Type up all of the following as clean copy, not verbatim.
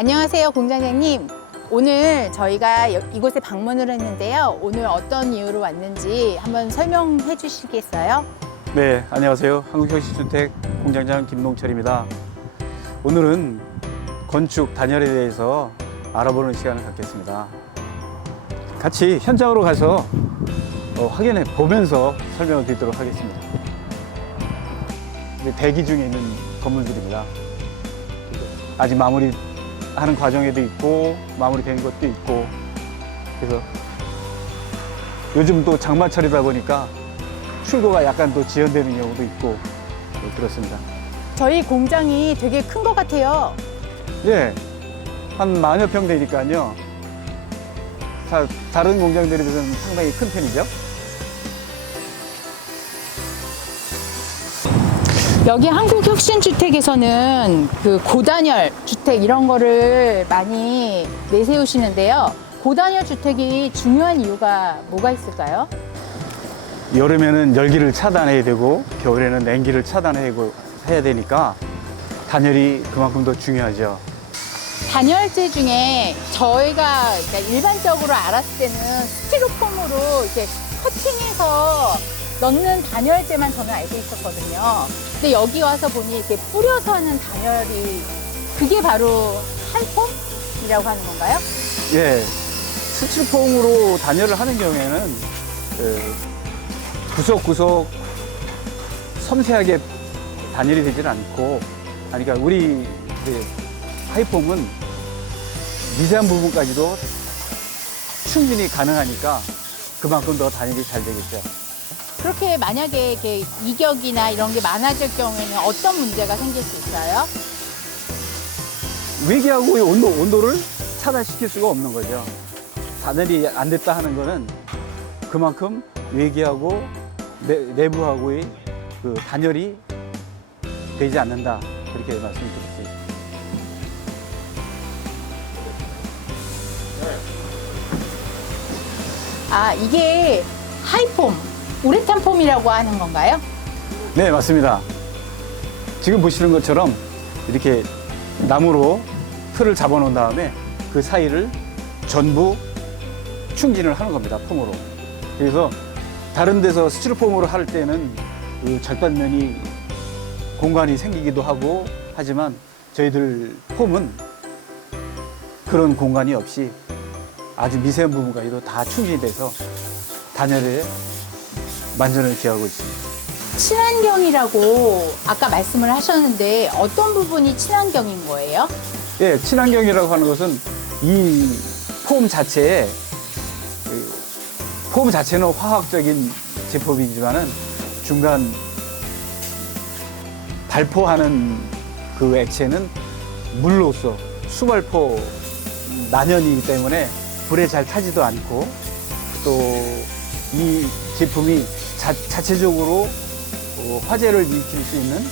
안녕하세요, 공장장님. 오늘 저희가 이곳에 방문을 했는데요. 오늘 어떤 이유로 왔는지 한번 설명해 주시겠어요? 네, 안녕하세요. 한국형식주택 공장장 김농철입니다. 오늘은 건축 단열에 대해서 알아보는 시간을 갖겠습니다. 같이 현장으로 가서 확인해 보면서 설명을 드리도록 하겠습니다. 대기 중에 있는 건물들입니다. 아직 마무리하는 과정에도 있고 마무리된 것도 있고, 그래서 요즘 또 장마철이다 보니까 출고가 약간 또 지연되는 경우도 있고 그렇습니다. 저희 공장이 되게 큰 것 같아요. 예, 한 10,000여 평 되니까요. 다른 공장들에 비해서는 상당히 큰 편이죠. 여기 한국혁신주택에서는 그 고단열 주택 이런 거를 많이 내세우시는데요. 고단열 주택이 중요한 이유가 뭐가 있을까요? 여름에는 열기를 차단해야 되고 겨울에는 냉기를 차단해야 되니까 단열이 그만큼 더 중요하죠. 단열재 중에 저희가 그러니까 일반적으로 알았을 때는 스티로폼으로 이렇게 커팅해서 넣는 단열재만 저는 알고 있었거든요. 근데 여기 와서 보니 이렇게 뿌려서 하는 단열이 그게 바로 하이폼이라고 하는 건가요? 예, 스티로폼으로 단열을 하는 경우에는 구석구석 섬세하게 단열이 되지는 않고, 그러니까 우리 하이폼은 미세한 부분까지도 충분히 가능하니까 그만큼 더 단열이 잘 되겠죠. 그렇게 만약에 이렇게 이격이나 이런 게 많아질 경우에는 어떤 문제가 생길 수 있어요? 외기하고의 온도를 차단시킬 수가 없는 거죠. 단열이 안 됐다 하는 거는 그만큼 외기하고 내부하고의 그 단열이 되지 않는다, 그렇게 말씀드릴 수 있습니다. 아, 이게 하이폼, 우레탄 폼이라고 하는 건가요? 네, 맞습니다. 지금 보시는 것처럼 이렇게 나무로 틀을 잡아 놓은 다음에 그 사이를 전부 충진을 하는 겁니다, 폼으로. 그래서 다른 데서 스티로폼으로 할 때는 그 절단면이 공간이 생기기도 하고 하지만 저희들 폼은 그런 공간이 없이 아주 미세한 부분까지도 다 충진이 돼서 단열에 만전을 기하고 있습니다. 친환경이라고 아까 말씀을 하셨는데 어떤 부분이 친환경인 거예요? 예, 친환경이라고 하는 것은 이 폼 자체에, 폼 자체는 화학적인 제품이지만은 중간 발포하는 그 액체는 물로서 수발포 난연이기 때문에 불에 잘 타지도 않고, 또 이 제품이 자체적으로 화재를 일으킬 수 있는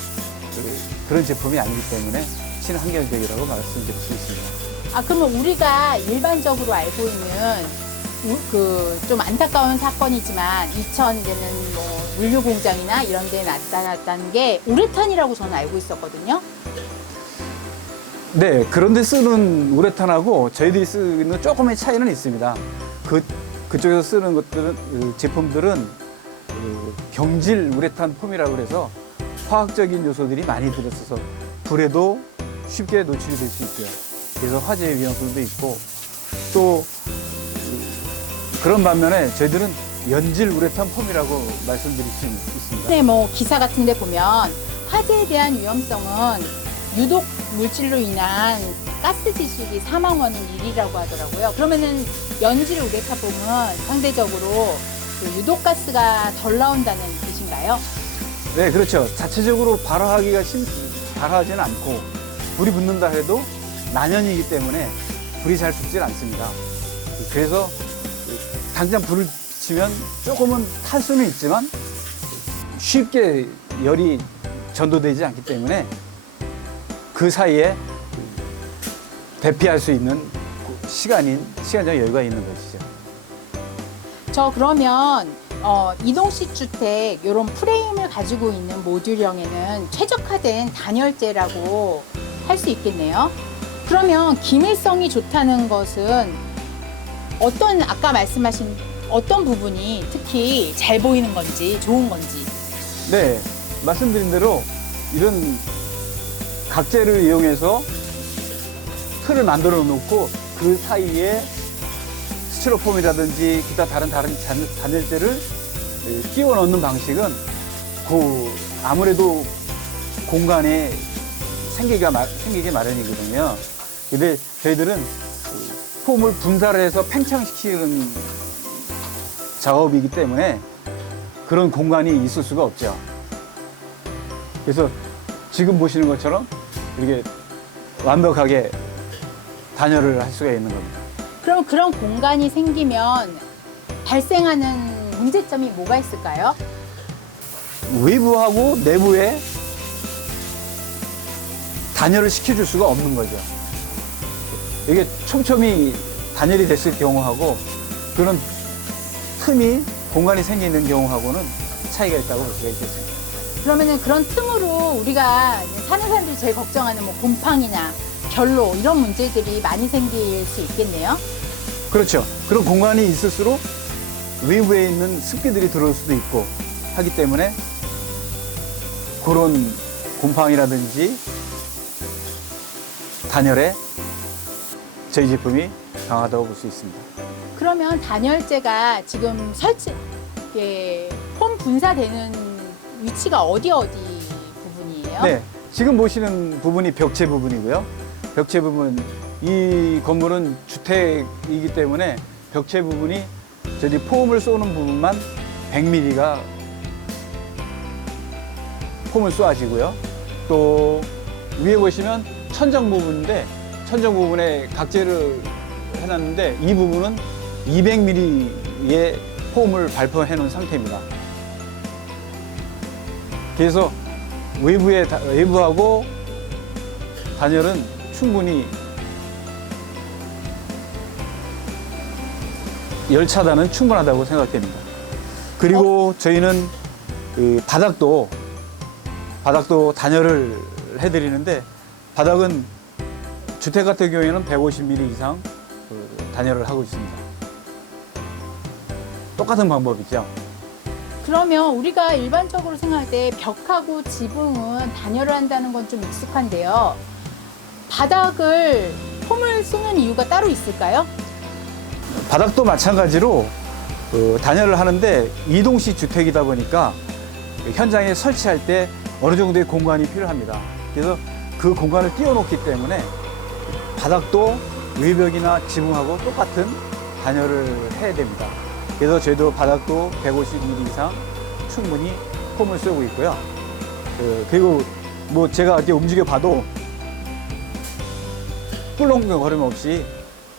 그런 제품이 아니기 때문에 친환경적이라고 말씀드릴 수 있습니다. 아, 그러면 우리가 일반적으로 알고 있는 그 좀 안타까운 사건이지만 이천에는 뭐 물류 공장이나 이런 데 나타났다는 게 우레탄이라고 저는 알고 있었거든요. 네, 그런데 쓰는 우레탄하고 저희들이 쓰는 조금의 차이는 있습니다. 그쪽에서 쓰는 것들은, 제품들은 경질 우레탄 폼이라고 해서 화학적인 요소들이 많이 들어있어서 불에도 쉽게 노출이 될 수 있고요. 그래서 화재 위험성도 있고, 또 그런 반면에 저희들은 연질 우레탄 폼이라고 말씀드릴 수 있습니다. 네, 뭐 기사 같은 데 보면 화재에 대한 위험성은 유독 물질로 인한 가스 지식이 사망 원인 1위라고 하더라고요. 그러면은 연질 우레탄폼은 상대적으로 그 유독 가스가 덜 나온다는 뜻인가요? 네, 그렇죠. 자체적으로 발화하지는 않고 불이 붙는다 해도 난연이기 때문에 불이 잘 붙질 않습니다. 그래서 당장 불을 붙이면 조금은 탈 수는 있지만 쉽게 열이 전도되지 않기 때문에 그 사이에 대피할 수 있는 시간적 여유가 있는 것이죠. 저 그러면 이동식 주택 이런 프레임을 가지고 있는 모듈형에는 최적화된 단열재라고 할 수 있겠네요. 그러면 기밀성이 좋다는 것은 아까 말씀하신 어떤 부분이 특히 잘 보이는 건지 좋은 건지. 네, 말씀드린 대로 이런 각재를 이용해서 틀을 만들어 놓고 그 사이에 스티로폼이라든지 기타 다른 단열재를 끼워 넣는 방식은 아무래도 공간에 생기게 마련이거든요. 근데 저희들은 폼을 분사를 해서 팽창시키는 작업이기 때문에 그런 공간이 있을 수가 없죠. 그래서 지금 보시는 것처럼 이렇게 완벽하게 단열을 할 수가 있는 겁니다. 그럼 그런 공간이 생기면 발생하는 문제점이 뭐가 있을까요? 외부하고 내부에 단열을 시켜줄 수가 없는 거죠. 이게 촘촘히 단열이 됐을 경우하고 그런 공간이 생기는 경우하고는 차이가 있다고 볼 수가 있겠습니다. 그러면은 그런 틈으로 우리가 사는 사람들이 제일 걱정하는 뭐 곰팡이나 결로 이런 문제들이 많이 생길 수 있겠네요. 그렇죠. 그런 공간이 있을수록 외부에 있는 습기들이 들어올 수도 있고 하기 때문에 그런 곰팡이라든지 단열에 저희 제품이 강하다고 볼 수 있습니다. 그러면 단열재가 지금 폼 분사되는 위치가 어디 부분이에요? 네, 지금 보시는 부분이 벽체 부분이고요. 벽체 부분, 이 건물은 주택이기 때문에 벽체 부분이 저희 폼을 쏘는 부분만 100mm가 폼을 쏘아지고요. 또 위에 보시면 천정 부분인데 천정 부분에 각재를 해놨는데 이 부분은 200mm의 폼을 발포해 놓은 상태입니다. 그래서 외부하고 단열은 충분히 열 차단은 충분하다고 생각됩니다. 그리고 저희는 그 바닥도 단열을 해드리는데 바닥은 주택 같은 경우에는 150mm 이상 단열을 하고 있습니다. 똑같은 방법이죠. 그러면 우리가 일반적으로 생각할 때 벽하고 지붕은 단열을 한다는 건 좀 익숙한데요. 바닥을 폼을 쓰는 이유가 따로 있을까요? 바닥도 마찬가지로 단열을 하는데 이동식 주택이다 보니까 현장에 설치할 때 어느 정도의 공간이 필요합니다. 그래서 그 공간을 띄워놓기 때문에 바닥도 외벽이나 지붕하고 똑같은 단열을 해야 됩니다. 그래서 저희도 바닥도 150mm 이상 충분히 폼을 쓰고 있고요. 그리고 뭐 제가 이렇게 움직여 봐도 꿀렁거림 없이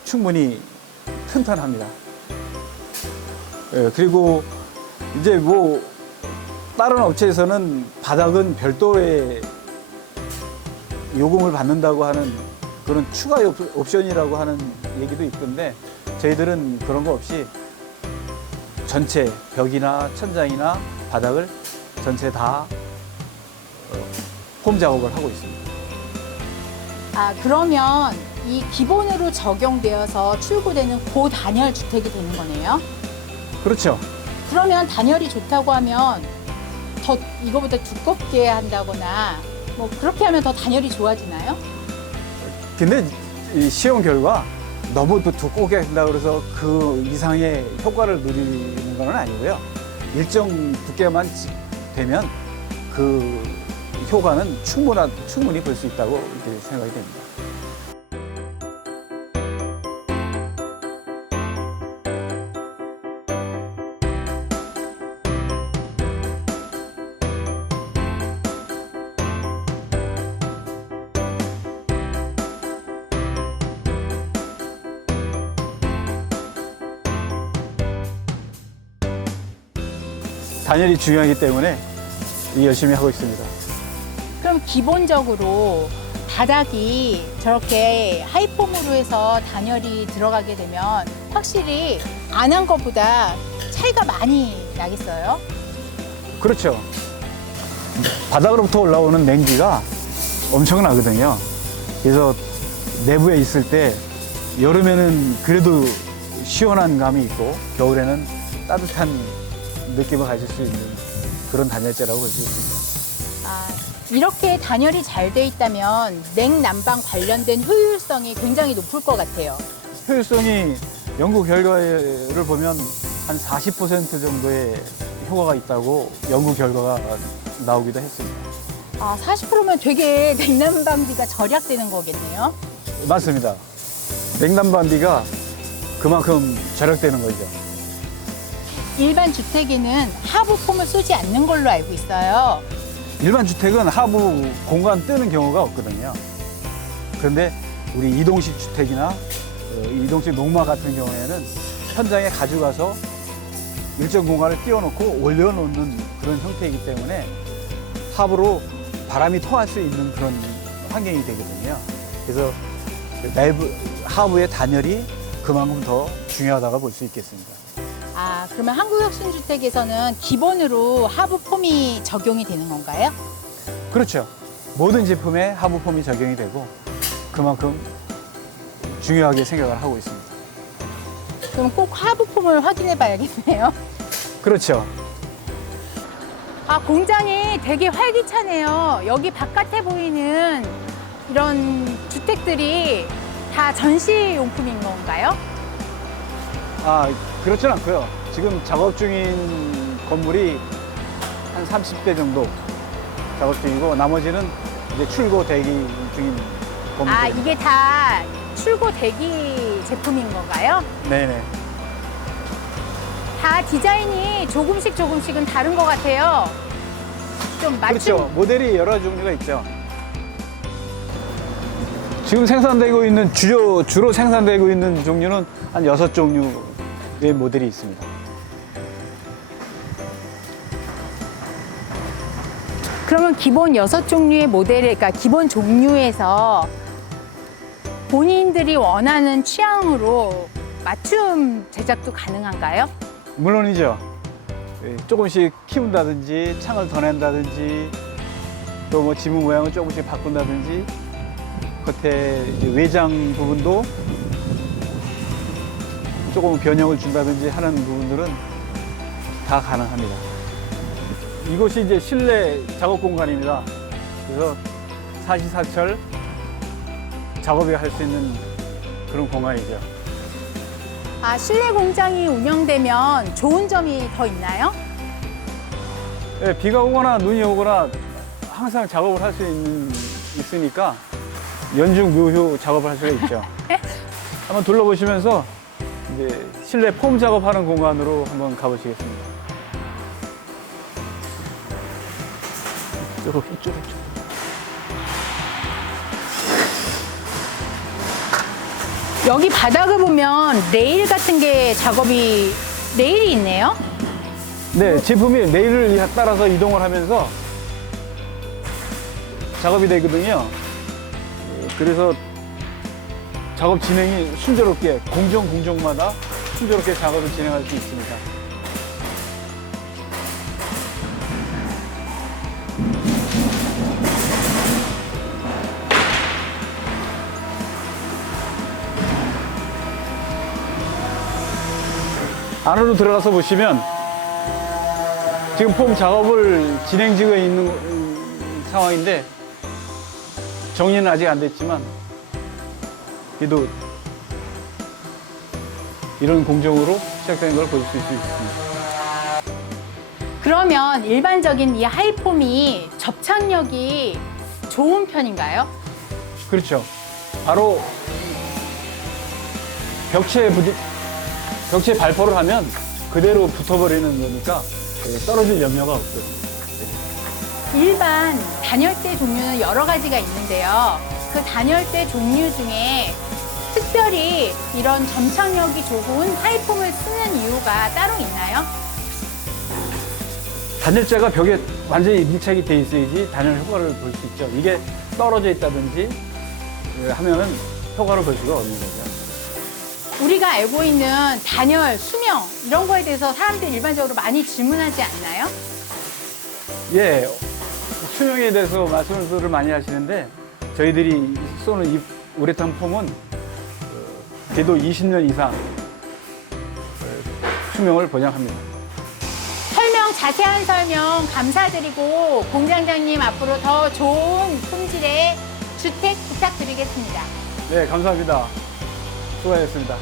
충분히 튼튼합니다. 그리고 이제 뭐 다른 업체에서는 바닥은 별도의 요금을 받는다고 하는 그런 추가 옵션이라고 하는 얘기도 있던데 저희들은 그런 거 없이 전체 벽이나 천장이나 바닥을 전체 다 폼 작업을 하고 있습니다. 아, 그러면 이 기본으로 적용되어서 출고되는 고단열 주택이 되는 거네요? 그렇죠. 그러면 단열이 좋다고 하면 더 이거보다 두껍게 한다거나 뭐 그렇게 하면 더 단열이 좋아지나요? 근데 이 시험 결과 너무 또 두껍게 한다고 그래서 그 이상의 효과를 누리는 건 아니고요. 일정 두께만 되면 그 효과는 충분히 볼 수 있다고 이렇게 생각이 됩니다. 단열이 중요하기 때문에 열심히 하고 있습니다. 그럼 기본적으로 바닥이 저렇게 하이폼으로 해서 단열이 들어가게 되면 확실히 안 한 것보다 차이가 많이 나겠어요? 그렇죠. 바닥으로부터 올라오는 냉기가 엄청나거든요. 그래서 내부에 있을 때 여름에는 그래도 시원한 감이 있고 겨울에는 따뜻한 느낌을 가질 수 있는 그런 단열재라고 볼 수 있습니다. 아, 이렇게 단열이 잘 돼 있다면 냉난방 관련된 효율성이 굉장히 높을 것 같아요. 효율성이 연구 결과를 보면 한 40% 정도의 효과가 있다고 연구 결과가 나오기도 했습니다. 아, 40%면 되게 냉난방비가 절약되는 거겠네요. 맞습니다. 냉난방비가 그만큼 절약되는 거죠. 일반 주택에는 하부폼을 쓰지 않는 걸로 알고 있어요. 일반 주택은 하부 공간 뜨는 경우가 없거든요. 그런데 우리 이동식 주택이나 이동식 농마 같은 경우에는 현장에 가져가서 일정 공간을 띄워놓고 올려놓는 그런 형태이기 때문에 하부로 바람이 통할 수 있는 그런 환경이 되거든요. 그래서 내부 하부의 단열이 그만큼 더 중요하다고 볼 수 있겠습니다. 아, 그러면 한국혁신주택에서는 기본으로 하부폼이 적용이 되는 건가요? 그렇죠. 모든 제품에 하부폼이 적용이 되고 그만큼 중요하게 생각을 하고 있습니다. 그럼 꼭 하부폼을 확인해 봐야겠네요. 그렇죠. 아, 공장이 되게 활기차네요. 여기 바깥에 보이는 이런 주택들이 다 전시용품인 건가요? 아, 그렇진 않고요. 지금 작업 중인 건물이 한 30대 정도 작업 중이고 나머지는 이제 출고 대기 중인 건물입니다. 아, 이게 다 출고 대기 제품인 건가요? 네네. 다 디자인이 조금씩은 다른 것 같아요. 좀 맞춤. 그렇죠. 모델이 여러 종류가 있죠. 지금 생산되고 있는 주로 생산되고 있는 종류는 한 6종류의 모델이 있습니다. 그러면 기본 6종류의 모델을, 그러니까 기본 종류에서 본인들이 원하는 취향으로 맞춤 제작도 가능한가요? 물론이죠. 조금씩 키운다든지 창을 더 낸다든지 또 뭐 지붕 모양을 조금씩 바꾼다든지 겉에 이제 외장 부분도 조금 변형을 준다든지 하는 부분들은 다 가능합니다. 이곳이 이제 실내 작업 공간입니다. 그래서 사시사철 작업을 할 수 있는 그런 공간이죠. 아, 실내 공장이 운영되면 좋은 점이 더 있나요? 예, 비가 오거나 눈이 오거나 항상 작업을 할 수 있으니까 연중 무휴 작업을 할 수가 있죠. 한번 둘러보시면서 이제 실내 폼 작업하는 공간으로 한번 가보시겠습니다. 이쪽으로. 여기 바닥을 보면 레일 같은 게 레일이 있네요. 네, 제품이 레일을 따라서 이동을 하면서 작업이 되거든요. 그래서 작업 진행이 순조롭게 공정마다 순조롭게 작업을 진행할 수 있습니다. 안으로 들어가서 보시면 지금 폼 작업을 진행 중에 있는 상황인데 정리는 아직 안 됐지만 그래도 이런 공정으로 시작되는 걸 볼 수 있습니다. 그러면 일반적인 이 하이폼이 접착력이 좋은 편인가요? 그렇죠. 바로 벽체에 발포를 하면 그대로 붙어버리는 거니까 떨어질 염려가 없거든요. 일반 단열재 종류는 여러 가지가 있는데요. 그 단열재 종류 중에 특별히 이런 점착력이 좋은 하이폼을 쓰는 이유가 따로 있나요? 단열재가 벽에 완전히 밀착이 돼 있어야지 단열 효과를 볼 수 있죠. 이게 떨어져 있다든지 하면은 효과를 볼 수가 없는 거죠. 우리가 알고 있는 단열, 수명 이런 거에 대해서 사람들이 일반적으로 많이 질문하지 않나요? 예, 수명에 대해서 말씀을 많이 하시는데 저희들이 쏘는 우레탄 폼은 궤도 20년 이상 수명을 보장합니다. 자세한 설명 감사드리고 공장장님 앞으로 더 좋은 품질의 주택 부탁드리겠습니다. 네, 감사합니다. 수고하셨습니다.